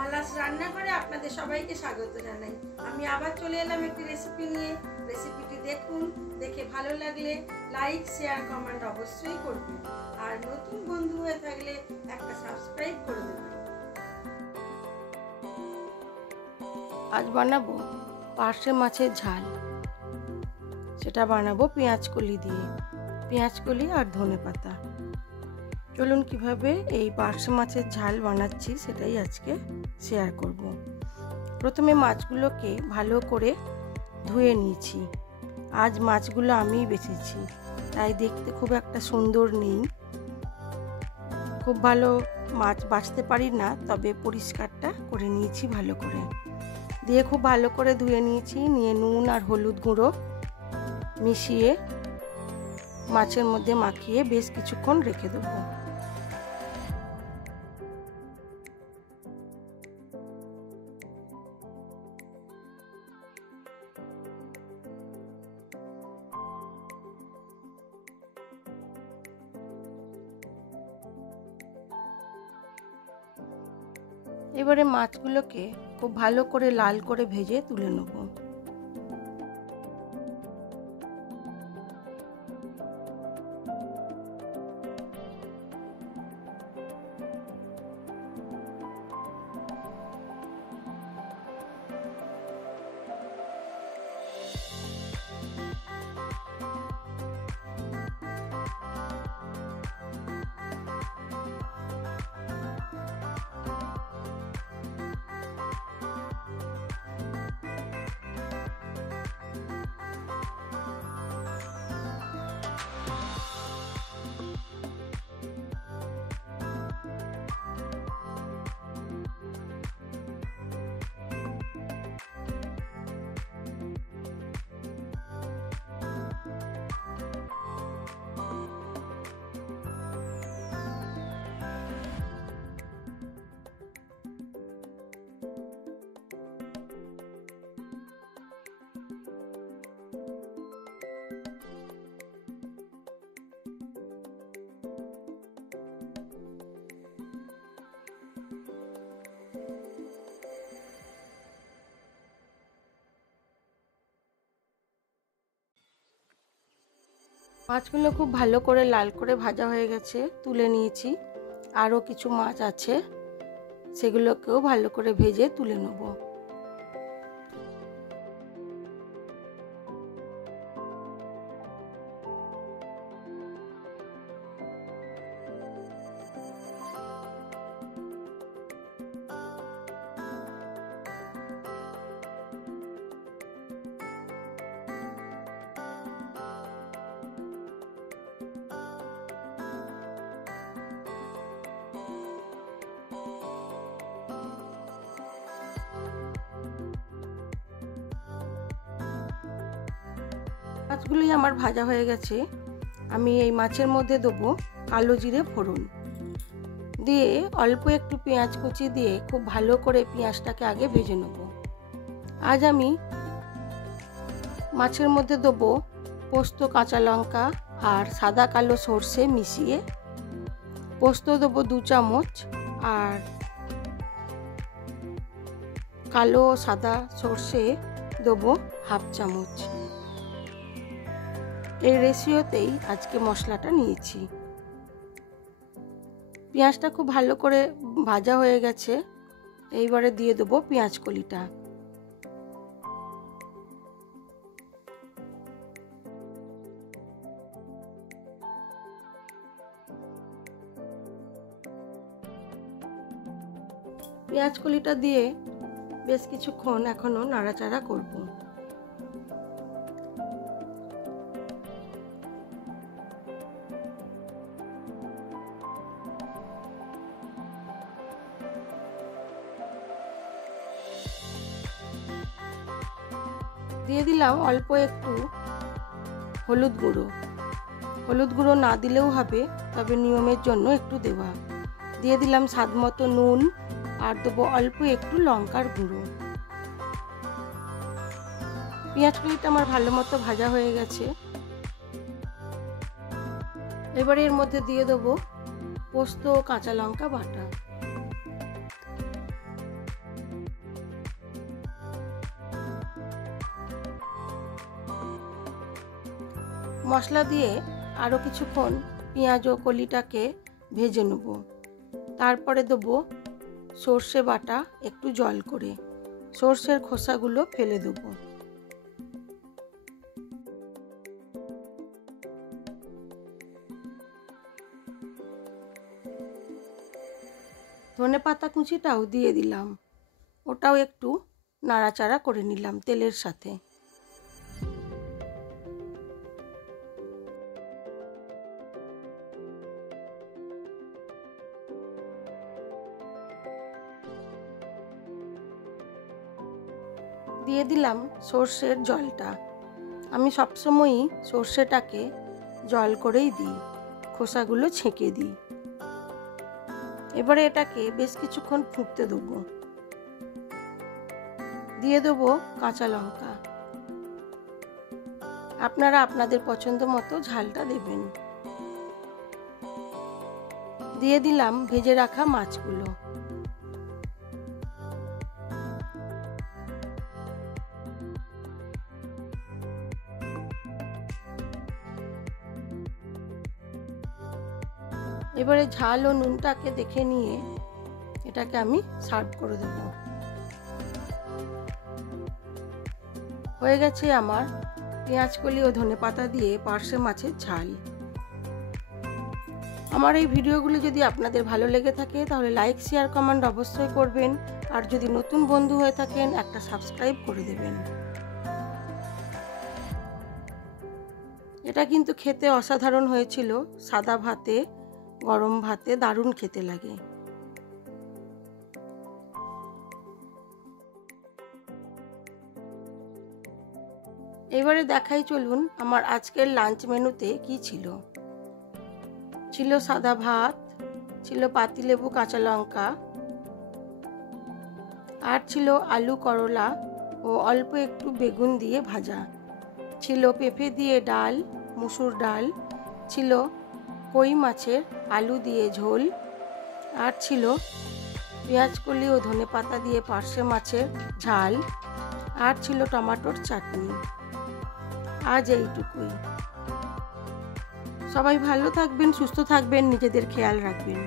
মালাস রান্নাঘরে আপনাদের সবাইকে স্বাগত জানাই। আমি আবার চলে এলাম একটি রেসিপি নিয়ে। রেসিপিটি দেখুন, দেখে ভালো লাগলে লাইক শেয়ার কমেন্ট অবশ্যই করবেন, আর নতুন বন্ধু হয়ে থাকলে একটা সাবস্ক্রাইব করে দেবেন। আজ বানাবো পার্শে মাছের ঝাল। সেটা বানাবো পেঁয়াজকলি দিয়ে, পেঁয়াজকলি আর ধনেপাতা। চলুন কিভাবে এই পার্শে মাছের ঝাল বানাচ্ছি সেটাই আজকে শেয়ার করব। প্রথমে মাছগুলোকে ভালো করে ধুয়ে নিয়েছি। আজ মাছগুলো আমিই বেছেছি, তাই দেখতে খুব একটা সুন্দর নেই। খুব ভালো মাছ বাছতে পারি না, তবে পরিষ্কারটা করে নিয়েছি ভালো করে। দিয়ে খুব ভালো করে ধুয়ে নিয়েছি। নিয়ে নুন আর হলুদ গুঁড়ো মিশিয়ে মাছের মধ্যে মাখিয়ে বেশ কিছুক্ষণ রেখে দেবো। এবারে মাছগুলোকে খুব ভালো করে লাল করে ভেজে তুলে নেব। মাছগুলো খুব ভালো করে লাল করে ভাজা হয়ে গেছে, তুলে নিয়েছি। আরও কিছু মাছ আছে, সেগুলোকেও ভালো করে ভেজে তুলে নেব। মাছগুলি আমার ভাজা হয়ে গেছে। আমি এই মাছের মধ্যে দেবো কালো জিরে ফোড়ন দিয়ে অল্প একটু পেঁয়াজ কুচি দিয়ে খুব ভালো করে পেঁয়াজটাকে আগে ভেজে নেব। আজ আমি মাছের মধ্যে দেবো পোস্ত, কাঁচা লঙ্কা আর সাদা কালো সর্ষে মিশিয়ে। পোস্ত দেবো 2 চামচ আর কালো সাদা সর্ষে দেবো 1/2 চামচ। এই রেশিওতেই আজকে মশলাটা নিয়েছি। পেঁয়াজটা খুব ভালো করে ভাজা হয়ে গেছে। এইবারে দিয়ে দেবো পেঁয়াজ কলিটা। পেঁয়াজ কলিটা দিয়ে বেশ কিছুক্ষণ এখনো নাড়াচাড়া করব। দিয়ে দিলাম অল্প একটু হলুদ গুঁড়ো। হলুদ গুঁড়ো না দিলেও হবে, তবে নিয়মের জন্য একটু দেওয়া। দিয়ে দিলাম স্বাদ মতো নুন আর দেবো অল্প একটু লঙ্কার গুঁড়ো। পেঁয়াজগুলিটা আমার ভালো মতো ভাজা হয়ে গেছে। এবারে এর মধ্যে দিয়ে দেবো পোস্ত ও কাঁচা লঙ্কা বাটা। মশলা দিয়ে আরও কিছুক্ষণ পেঁয়াজ ও কলিটাকে ভেজে নেব। তারপরে দেবো সর্ষে বাটা একটু জল করে, সর্ষের খোসাগুলো ফেলে দেবো। ধনেপাতা কুচিটাও দিয়ে দিলাম, ওটাও একটু নাড়াচাড়া করে নিলাম তেলের সাথে। দিয়ে দিলাম সর্ষের জলটা। আমি সবসময়ই সর্ষেটাকে জল করেই দিই, খোসাগুলো ছেঁকে দিই। এবারে এটাকে বেশ কিছুক্ষণ ফুটতে দেবো। দিয়ে দেবো কাঁচা লঙ্কা, আপনারা আপনাদের পছন্দ মতো ঝালটা দেবেন। দিয়ে দিলাম ভেজে রাখা মাছগুলো। এবারে ঝাল ও নুনটাকে দেখে নিয়ে এটাকে আমি সার্ভ করে দেব। হয়ে গেছে আমার পেঁয়াজকলি ও ধনেপাতা দিয়ে পার্শে মাছের ঝাল। আমার এই ভিডিওগুলো যদি আপনাদের ভালো লেগে থাকে তাহলে লাইক, শেয়ার, কমেন্ট অবশ্যই করবেন। আর যদি নতুন বন্ধু হয়ে থাকেন একটা সাবস্ক্রাইব করে দেবেন। এটা কিন্তু খেতে অসাধারণ হয়েছিল, সাদা ভাতে, গরম ভাতে দারুণ খেতে লাগে। এবারে দেখাই চলুন আমার আজকের লাঞ্চ মেনুতে কি ছিল। ছিল সাদা ভাত, ছিল পাতিলেবু, কাঁচা লঙ্কা, আর ছিল আলু, করলা ও অল্প একটু বেগুন দিয়ে ভাজা, ছিল পেঁপে দিয়ে ডাল, মুসুর ডাল, ছিল কই মাছের আলু দিয়ে ঝোল, আর ছিল পেঁয়াজকলি ও ধনেপাতা দিয়ে পার্শে মাছের ঝাল, আর ছিল টমেটোর চাটনি। আজ এইটুকুই। সবাই ভালো থাকবেন, সুস্থ থাকবেন, নিজেদের খেয়াল রাখবেন।